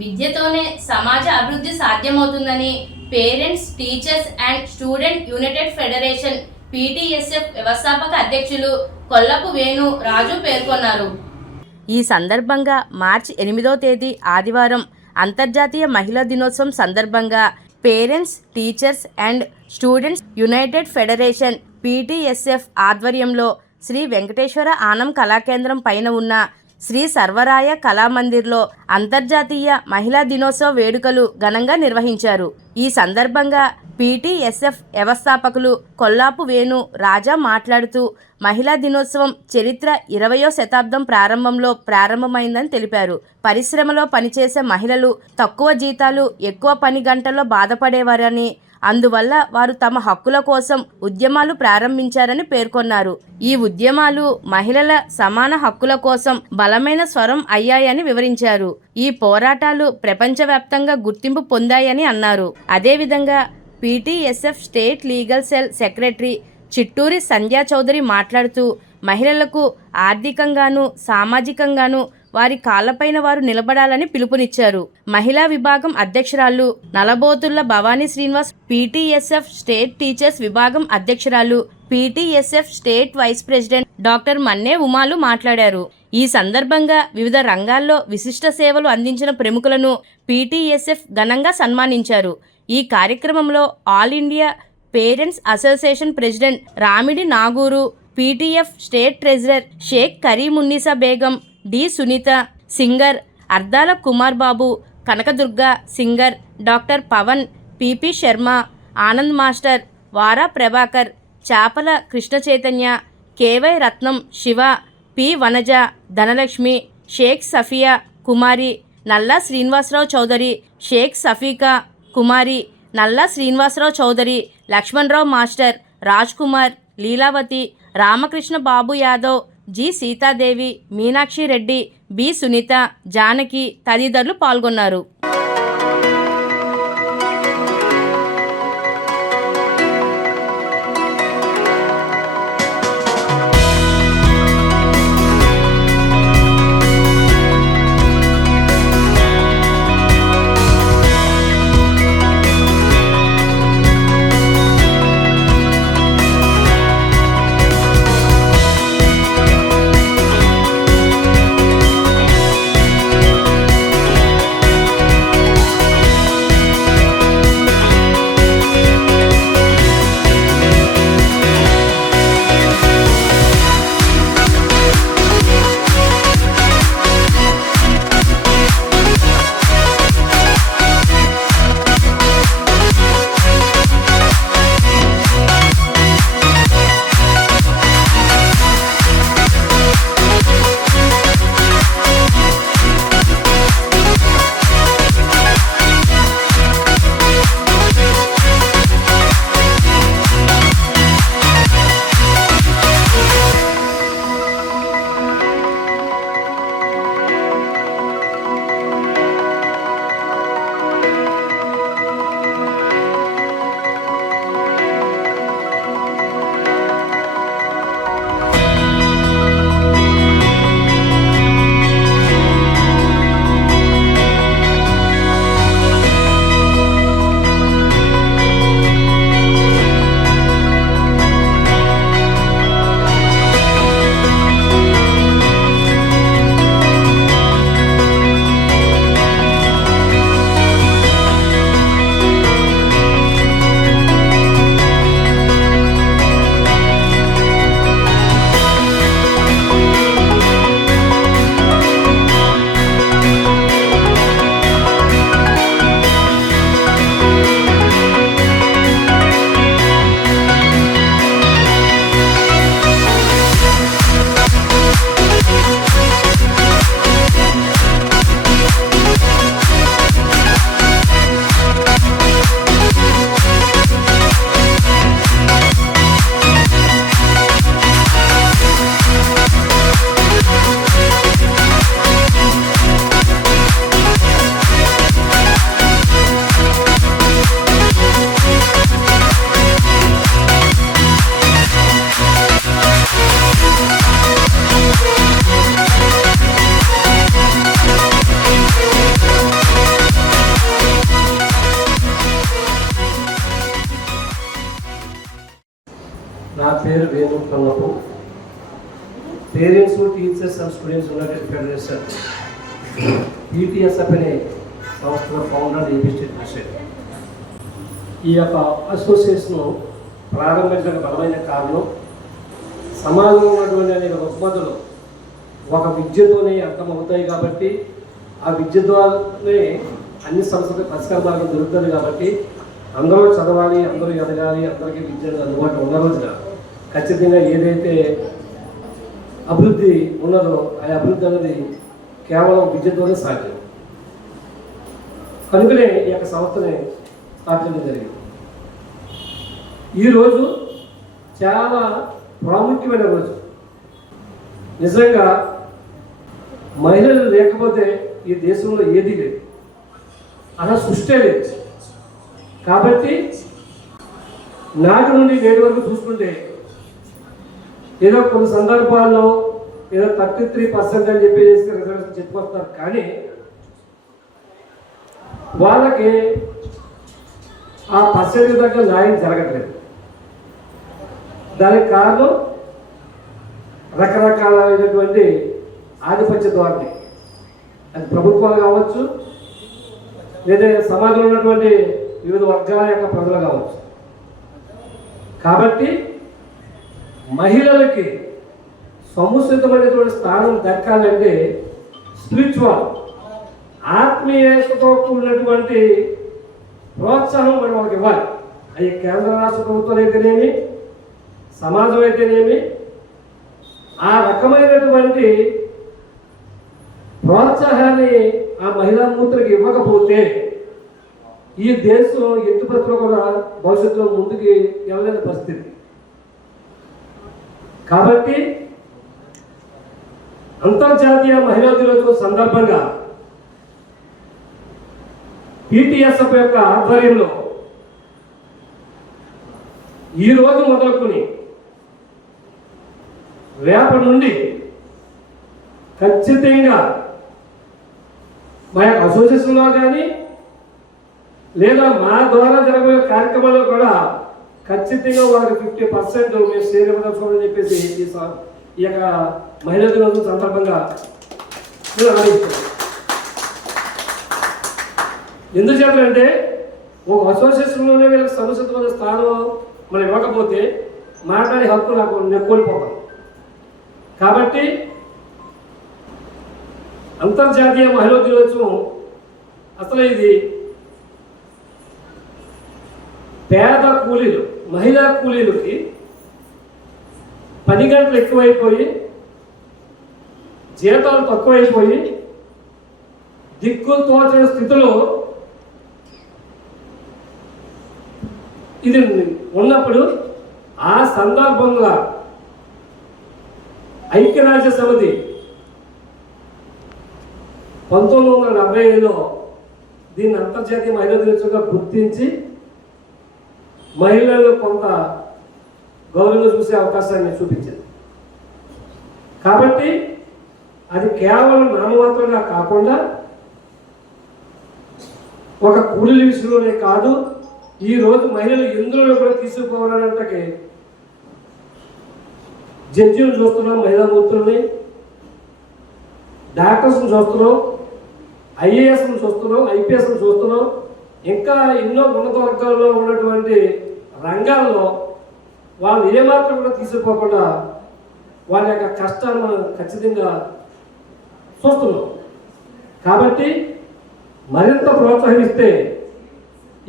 విద్యతోనే సమాజ అభివృద్ధి సాధ్యమవుతుందని parents, teachers and student united federation PTSF వ్యవస్థాపక అధ్యక్షులు కొల్లపు వేణు రాజు పేర్కొన్నారు. ఈ సందర్భంగా మార్చి 8వ తేదీ ఆదివారం అంతర్జాతీయ మహిళా దినోత్సవం సందర్భంగా parents, teachers and students united federation PTSF ఆధ్వర్యంలో శ్రీ వెంకటేశ్వర ఆనం కళాకేంద్రం పైన ఉన్న శ్రీ సర్వరాయ కళామందిర్లో అంతర్జాతీయ మహిళా దినోత్సవ వేడుకలు ఘనంగా నిర్వహించారు. ఈ సందర్భంగా పీటీఎస్ఎఫ్ వ్యవస్థాపకులు కొల్లాపు వేణు రాజా మాట్లాడుతూ మహిళా దినోత్సవం చరిత్ర 20వ శతాబ్దం ప్రారంభంలో ప్రారంభమైందని తెలిపారు. పరిశ్రమలో పనిచేసే మహిళలు తక్కువ జీతాలు, ఎక్కువ పని గంటల్లో బాధపడేవారని, అందువల్ల వారు తమ హక్కుల కోసం ఉద్యమాలు ప్రారంభించారని పేర్కొన్నారు. ఈ ఉద్యమాలు మహిళల సమాన హక్కుల కోసం బలమైన స్వరం అయ్యాయని వివరించారు. ఈ పోరాటాలు ప్రపంచవ్యాప్తంగా గుర్తింపు పొందాయని అన్నారు. అదేవిధంగా PTSF state legal cell secretary Chitturi Sandhya Chowdary మాట్లాడుతూ మహిళలకు ఆర్థికంగాను, సామాజికంగాను వారి కాళ్లపైన వారు నిలబడాలని పిలుపునిచ్చారు. మహిళా విభాగం అధ్యక్షురాలు నలబోతుల్ల భవానీ శ్రీనివాస్, పీటీఎస్ఎఫ్ స్టేట్ టీచర్స్ విభాగం అధ్యక్షురాలు, పీటీఎస్ఎఫ్ స్టేట్ వైస్ ప్రెసిడెంట్ డాక్టర్ మన్నే ఉమాలు మాట్లాడారు. ఈ సందర్భంగా వివిధ రంగాల్లో విశిష్ట సేవలు అందించిన ప్రముఖులను పీటీఎస్ఎఫ్ ఘనంగా సన్మానించారు. ఈ కార్యక్రమంలో all India parents association president Ramidi Naguru, PTF state treasurer Sheikh Karimunnisa Begum, D Sunitha, singer Ardala Kumar Babu, Kanakadurga, singer doctor Pavan, PP Sharma, Anand master, Vara Prabhakar, Chapala Krishna Chaitanya, KY Ratnam, Siva, P Vanaja, Dhanalakshmi, Sheikh Safia Kumari, Nalla Srinivasarao Chowdary, Sheikh Safika Kumari, Nalla Srinivasarao Chowdary, Lakshmanarao master, Raj Kumar, Leelavathi, Ramakrishna Babu Yadav, G Sitadevi, Meenakshi Reddy, B Sunitha, Janaki తదితరులు పాల్గొన్నారు. Kollapu parents, teachers and students united federation PTSF అనే సంస్థల ఫౌండర్ ఏపీ స్టేట్ ప్రెసిడెంట్. ఈ యొక్క అసోసియేషన్ ప్రారంభించడానికి బలమైన కారణం సమాజంలో ఉన్నటువంటి అనేక రుగ్మతలు ఒక విద్యతోనే అర్థమవుతాయి కాబట్టి, ఆ విద్య ద్వారానే అన్ని సమస్యలకు పరిష్కార మార్గం దొరుకుతుంది కాబట్టి అందరూ చదవాలి, అందరూ ఎదగాలి, అందరికీ విద్య అందుబాటులో ఉన్న రోజున ఖచ్చితంగా ఏదైతే అభివృద్ధి ఉన్నదో ఆ అభివృద్ధి అనేది కేవలం విద్యతోనే సాధ్యం. కనుకనే ఈ యొక్క సంస్థని స్థాపించడం జరిగింది. ఈరోజు చాలా ప్రాముఖ్యమైన రోజు. నిజంగా మహిళలు లేకపోతే ఈ దేశంలో ఏదీ లేదు, అలా సృష్టి లేదు. కాబట్టి నాటి నుండి నేటి వరకు చూసుకుంటే ఏదో కొన్ని సందర్భాల్లో ఏదో 33% అని చెప్పేసి రిజర్వేషన్ చెప్పుకొస్తారు, కానీ వాళ్ళకి ఆ పర్సెంటేజ్ దగ్గర న్యాయం జరగట్లేదు. దానికి కారణం రకరకాలైనటువంటి ఆధిపత్య ధోరణి. అది ప్రభుత్వాలు కావచ్చు, లేదా సమాజంలో ఉన్నటువంటి వివిధ వర్గాల యొక్క ప్రజలు కావచ్చు. కాబట్టి మహిళలకి సముచితమైనటువంటి స్థానం దక్కాలంటే స్పిరిచువల్, ఆత్మీయతతో కూడినటువంటి ప్రోత్సాహం మనం వాళ్ళకి ఇవ్వాలి. అవి కేంద్ర రాష్ట్ర ప్రభుత్వాలు అయితేనేమి, సమాజం అయితేనేమి, ఆ రకమైనటువంటి ప్రోత్సాహాన్ని ఆ మహిళా మూర్తులకు ఇవ్వకపోతే ఈ దేశం ఎత్తుపత్తులు కూడా భవిష్యత్తులో ముందుకు వెళ్ళలేని పరిస్థితి. కాబట్టి అంతర్జాతీయ మహిళా దినోత్సవం సందర్భంగా PTSF యొక్క ఆధ్వర్యంలో ఈరోజు మొదలుకొని రేపటి నుండి ఖచ్చితంగా మా యొక్క అసోసియేషన్లో కానీ లేదా మా ద్వారా జరగబోయే కార్యక్రమాల్లో కూడా ఖచ్చితంగా వాళ్ళకి 50% మేము షేర్ ఇవ్వదలుచుకోమని చెప్పేసి ఈ యొక్క మహిళా దినోత్సవం సందర్భంగా ఆలోచిస్తాం. ఎందుచేతంటే ఒక అసోసియేషన్లోనే వీళ్ళకి సముచితమైన స్థానం మనం ఇవ్వకపోతే మాట్లాడే హక్కు నేను కోల్పోతాను. కాబట్టి అంతర్జాతీయ మహిళా దినోత్సవం అసలు ఇది పేద కూలీలు, మహిళా కూలీలకి పని గంటలు ఎక్కువైపోయి, జీతాలు తక్కువైపోయి, దిక్కు తోచిన స్థితిలో ఇది ఉన్నప్పుడు ఆ సందర్భంగా ఐక్యరాజ్య సమితి 1975లో దీన్ని అంతర్జాతీయ మహిళా దినోత్సవంగా గుర్తించి మహిళలు కొంత గౌరవంగా చూసే అవకాశాన్ని చూపించింది. కాబట్టి అది కేవలం నామమాత్రంగా కాకుండా ఒక కూలీల విషయంలోనే కాదు, ఈరోజు మహిళలు ఎందులో కూడా తీసుకుపోవాలంటే జడ్జిలను చూస్తున్నాం, మహిళా మూర్తులని, డాక్టర్స్ని చూస్తున్నాం, IASను చూస్తున్నాం, IPSను చూస్తున్నాం, ఇంకా ఎన్నో ఉన్నత వర్గాల్లో ఉన్నటువంటి రంగాల్లో వాళ్ళు ఏమాత్రం కూడా తీసుకుపోకుండా వాళ్ళ యొక్క కష్టాన్ని మనం ఖచ్చితంగా చూస్తున్నాం. కాబట్టి మరింత ప్రోత్సహిస్తే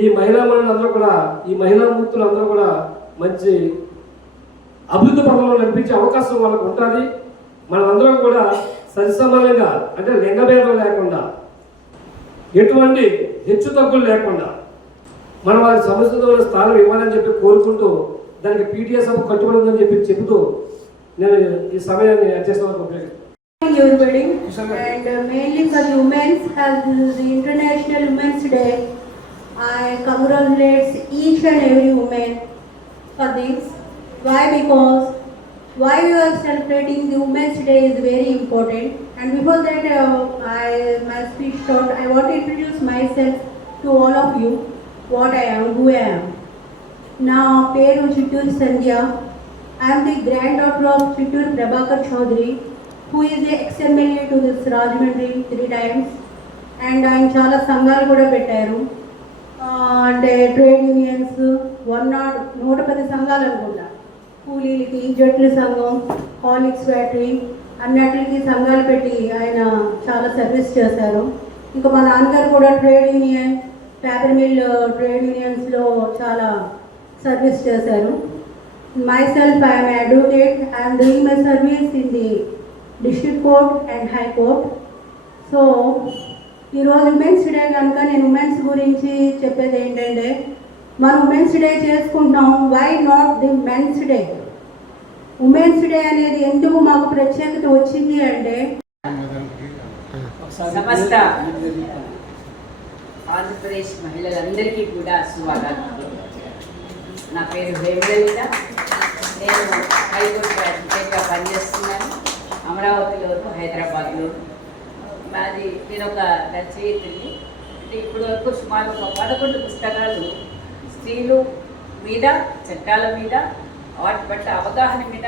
ఈ మహిళా మనులందరూ కూడా, ఈ మహిళా మూర్తులందరూ కూడా మంచి అభివృద్ధి పథంలో నడిపించే అవకాశం వాళ్ళకు ఉంటుంది. మనమందరం కూడా సరిసమానంగా, అంటే లింగభేదం లేకుండా, ఎటువంటి హెచ్చు తగ్గులు లేకుండా మనం వారి సముచితమైన స్థానం ఇవ్వాలని చెప్పి కోరుకుంటూ దానికి PTSF కట్టుబడి ఉందని చెబుతూ నేను ఈ సమయాన్ని అధ్యక్ష ఉపయోగిస్తాను. Your wedding and mainly for women, as the International Women's Day, I congratulate each and every woman for this. Why? Because why you are celebrating the Women's Day is very important. And before that, my speech short, I want to introduce myself to all of you, what I am, who I am. Now, Peru Chittur Sandhya. I am the granddaughter of Chittur Prabhakar Chaudhary, who is the ex-MLA to this Rajahmundry 3 times. And ఆయన చాలా సంఘాలు కూడా పెట్టారు. అంటే trade unions 110 సంఘాలు అనుకుంటా. కూలీలకి, జట్ల సంఘం, హాలిక్స్ ఫ్యాక్టరీ అన్నిటికి సంఘాలు పెట్టి ఆయన చాలా సర్వీస్ చేశారు. ఇంకా మా నాన్నగారు కూడా trade union, paper mill trade యూనియన్స్లో చాలా సర్వీస్ చేశారు. Myself, I am an advocate. I am doing my service in the district court and high court. So, ఈరోజు ఉమెన్స్ డే కనుక నేను ఉమెన్స్ గురించి చెప్పేది ఏంటంటే, మనం ఉమెన్స్ డే చేసుకుంటాం, why not the men's day? Women's day అనేది ఎందుకు మాకు ప్రత్యేకత వచ్చింది అంటే, సమస్త ఆంధ్రప్రదేశ్ మహిళలందరికీ కూడా స్వాగతం. నా పేరు హేమలలిత. నేను హైకోర్టు అడ్వకేట్గా పనిచేస్తున్నాను, అమరావతిలోను హైదరాబాద్లో. నేను ఒక రచయితని. అంటే ఇప్పటి వరకు సుమారు ఒక 11 పుస్తకాలు స్త్రీలు మీద, చట్టాల మీద, వాటి పట్ల అవగాహన మీద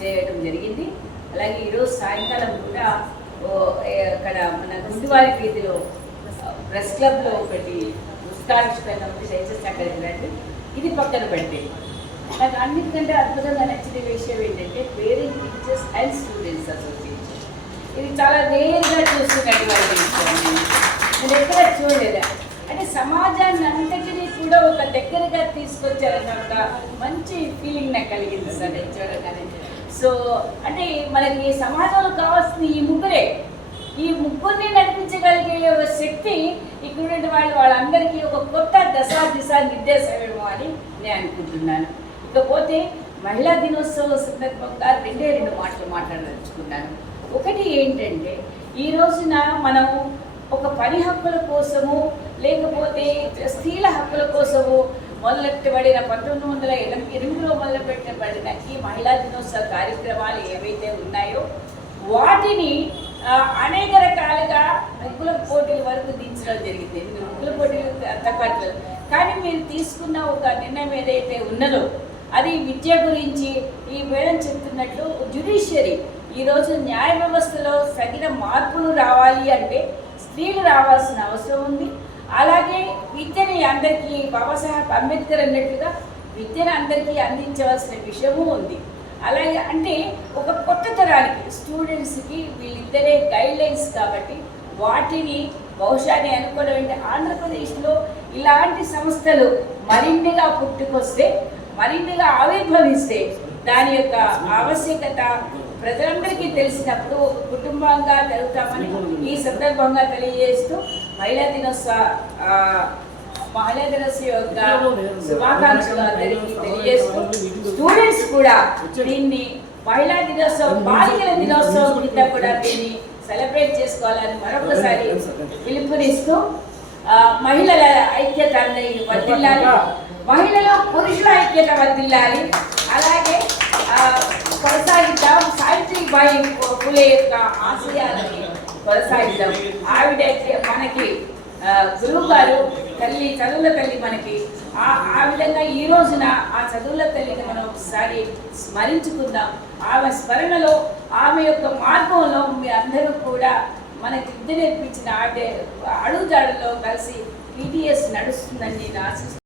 చేయడం జరిగింది. అలాగే ఈరోజు సాయంకాలం కూడా అక్కడ మన గుండువారి వీధిలో ప్రెస్ క్లబ్లో ఒకటి పుస్తకావిష్కరణ ఉంది, దయచేసి అక్కడికి రండి. ఇది పక్కన పెట్టి నాకు అన్నిటికంటే అద్భుతంగా నచ్చిన విషయం ఏంటంటే parent teachers and students association. ఇది చాలా నేరుగా చూస్తున్నటువంటి విషయం. నేను ఎక్కడ చూడలేదు. అంటే సమాజాన్ని అంతటినీ కూడా ఒక దగ్గరగా తీసుకొచ్చారన్న ఒక మంచి ఫీలింగ్ నాకు కలిగింది సార్ నేను చూడగానే. సో అంటే మనకి సమాజంలో కావాల్సింది ఈ ముగ్గురే. ఈ ముగ్గురిని నడిపించగలిగే శక్తి ఇక్కడ వాళ్ళందరికీ ఒక కొత్త దిశ నిర్దేశమేమో అని నేను అనుకుంటున్నాను. ఇకపోతే మహిళా దినోత్సవం సందర్భంగా 2 మాటలు మాట్లాడదలుచుకున్నాను. ఒకటి ఏంటంటే, ఈ రోజున మనం ఒక పని హక్కుల కోసము, లేకపోతే స్త్రీల హక్కుల కోసము మొదలెట్టబడిన 1988లో మొదలుపెట్టబడిన ఈ మహిళా దినోత్సవ కార్యక్రమాలు ఏవైతే ఉన్నాయో వాటిని అనేక రకాలుగా ముగ్గుల పోటీల వరకు దించడం జరిగింది. ముగ్గుల పోటీలు తక్కువ, కానీ మీరు తీసుకున్న ఒక నిర్ణయం ఏదైతే ఉన్నదో అది విద్య గురించి. ఈ మేడం చెప్తున్నట్లు జ్యుడిషియరీ ఈరోజు న్యాయ వ్యవస్థలో తగిన మార్పులు రావాలి అంటే స్త్రీలు రావాల్సిన అవసరం ఉంది. అలాగే విద్యని అందరికీ బాబాసాహెబ్ అంబేద్కర్ అన్నట్లుగా విద్యను అందరికీ అందించవలసిన విషయము ఉంది. అలాగే అంటే ఒక కొత్త తరానికి స్టూడెంట్స్కి వీళ్ళిద్దరే గైడ్లైన్స్ కాబట్టి వాటిని బహుశా అనుకోవడం ఆంధ్రప్రదేశ్లో ఇలాంటి సంస్థలు మరిన్నిగా పుట్టుకొస్తే, మరిన్నిగా ఆవిర్భవిస్తే దాని యొక్క ఆవశ్యకత ప్రజలందరికీ తెలిసినప్పుడు ఒక కుటుంబంగా జరుగుతామని ఈ సందర్భంగా తెలియజేస్తూ మహిళా దినోత్సవ యొక్క శుభాకాంక్షలు అందరికీ తెలియజేస్తూ, స్టూడెంట్స్ కూడా దీన్ని మహిళా దినోత్సవం, బాలికల దినోత్సవం కింద కూడా దీన్ని సెలబ్రేట్ చేసుకోవాలని మరొకసారి పిలుపునిస్తూ, మహిళల ఐక్యత వర్ధిల్లాలి, మహిళలు పురుషుల ఐక్యత వర్ధిల్లాలి. అలాగే కొనసాగిద్దాం, సావిత్రిబాయి ఫులే యొక్క ఆశయాలని కొనసాగిద్దాం. ఆవిడైతే మనకి గురువు గారు తల్లి, చదువుల తల్లి మనకి. ఆ విధంగా ఈ రోజున ఆ చదువుల తల్లిని మనం ఒకసారి స్మరించుకుందాం. ఆమె స్మరణలో, ఆమె యొక్క మార్గంలో మీ అందరూ కూడా మనకి విద్య నేర్పించిన అడుగుజాడల్లో కలిసి PTS నడుస్తుందని నేను ఆశిస్తున్నాను.